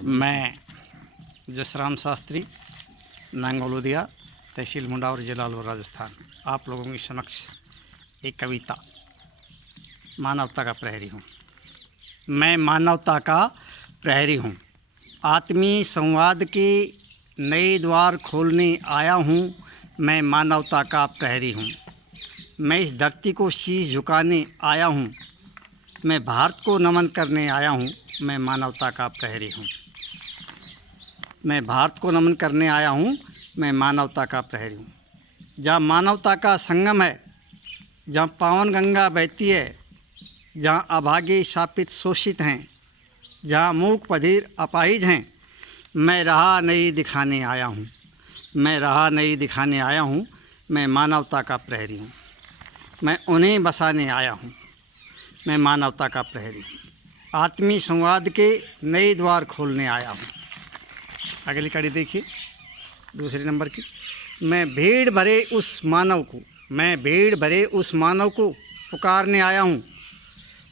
मैं जसराम शास्त्री, नांगलोदिया, तहसील मुंडावर, जिला अलवर, राजस्थान, आप लोगों के समक्ष एक कविता मानवता का प्रहरी हूँ। मैं मानवता का प्रहरी हूँ, आत्मीय संवाद के नए द्वार खोलने आया हूँ। मैं मानवता का प्रहरी हूँ, मैं इस धरती को शीश झुकाने आया हूँ। मैं भारत को नमन करने आया हूँ। मैं मानवता का प्रहरी हूँ, मैं भारत को नमन करने आया हूँ। मैं मानवता का प्रहरी हूँ। जहाँ मानवता का संगम है, जहाँ पावन गंगा बहती है, जहाँ अभागे शापित शोषित हैं, जहाँ मूक बधिर अपाहिज हैं, मैं राह नहीं दिखाने आया हूँ। मैं राह नहीं दिखाने आया हूँ। मैं मानवता का प्रहरी हूँ, मैं उन्हें बसाने आया हूँ। मैं मानवता का प्रहरी हूँ, आत्मीय संवाद के नए द्वार खोलने आया हूँ। अगली कड़ी देखिए, दूसरे नंबर की। मैं भीड़ भरे उस मानव को पुकारने आया हूँ।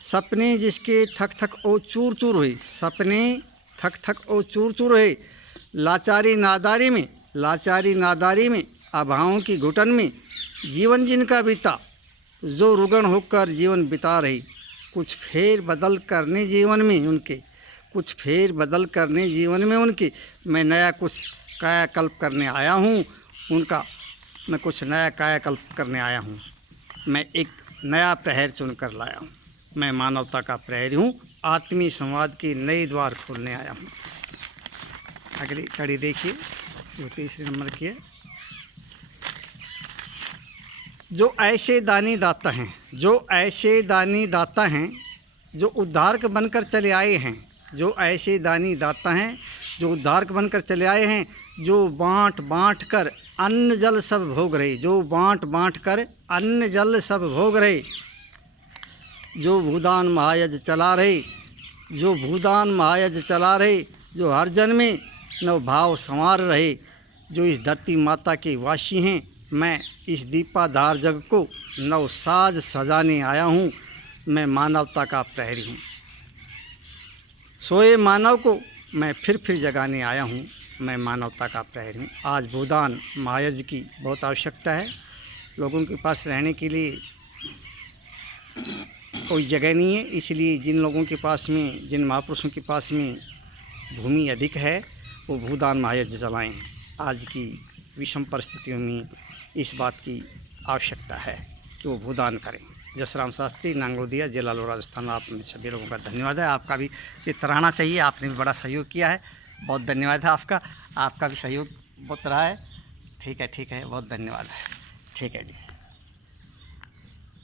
सपने जिसके थक थक ओ चूर चूर हुए, सपने थक थक ओ चूर चूर हुए, लाचारी नादारी में अभावों की घुटन में जीवन जिनका बीता, जो रुगण होकर जीवन बिता रही। कुछ फेर बदल करने जीवन में उनके मैं नया कुछ कायाकल्प करने आया हूँ। मैं कुछ नया कायाकल्प करने आया हूँ। मैं एक नया प्रहर चुनकर लाया हूँ। मैं मानवता का प्रहरी हूँ, आत्मीय संवाद के नए द्वार खोलने आया हूँ। अगली कड़ी देखिए, जो तीसरे नंबर की है। जो ऐसे दानी दाता हैं जो उद्धारक बनकर चले आए हैं, जो ऐसे दानी दाता हैं जो उद्धारक बनकर चले आए हैं, जो बाँट बाँट कर अन्न जल सब भोग रहे, जो बाँट बाँट कर अन्न जल सब भोग रहे, जो भूदान महायज्ञ चला रहे, जो हर जन में नव भाव संवार रहे, जो इस धरती माता के वासी हैं। मैं इस दीपाधार जग को नवसाज सजाने आया हूँ। मैं मानवता का प्रहरी हूँ, सोए मानव को मैं फिर जगाने आया हूँ। मैं मानवता का प्रहरी हूँ। आज भूदान महायज्ञ की बहुत आवश्यकता है। लोगों के पास रहने के लिए कोई जगह नहीं है, इसलिए जिन महापुरुषों के पास में भूमि अधिक है, वो भूदान महायज्ञ चलाएँ। आज की विषम परिस्थितियों में इस बात की आवश्यकता है कि वो भूदान करें। जसराम शास्त्री, नांगलोदिया, जिला अलवर, राजस्थान। आप में सभी लोगों का धन्यवाद है। आपका भी चितराना चाहिए, आपने भी बड़ा सहयोग किया है, बहुत धन्यवाद है आपका भी सहयोग बहुत रहा है। ठीक है, बहुत धन्यवाद है। ठीक है जी।